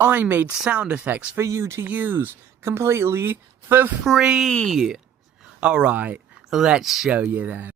I made sound effects for you to use, completely for free! Alright, let's show you them.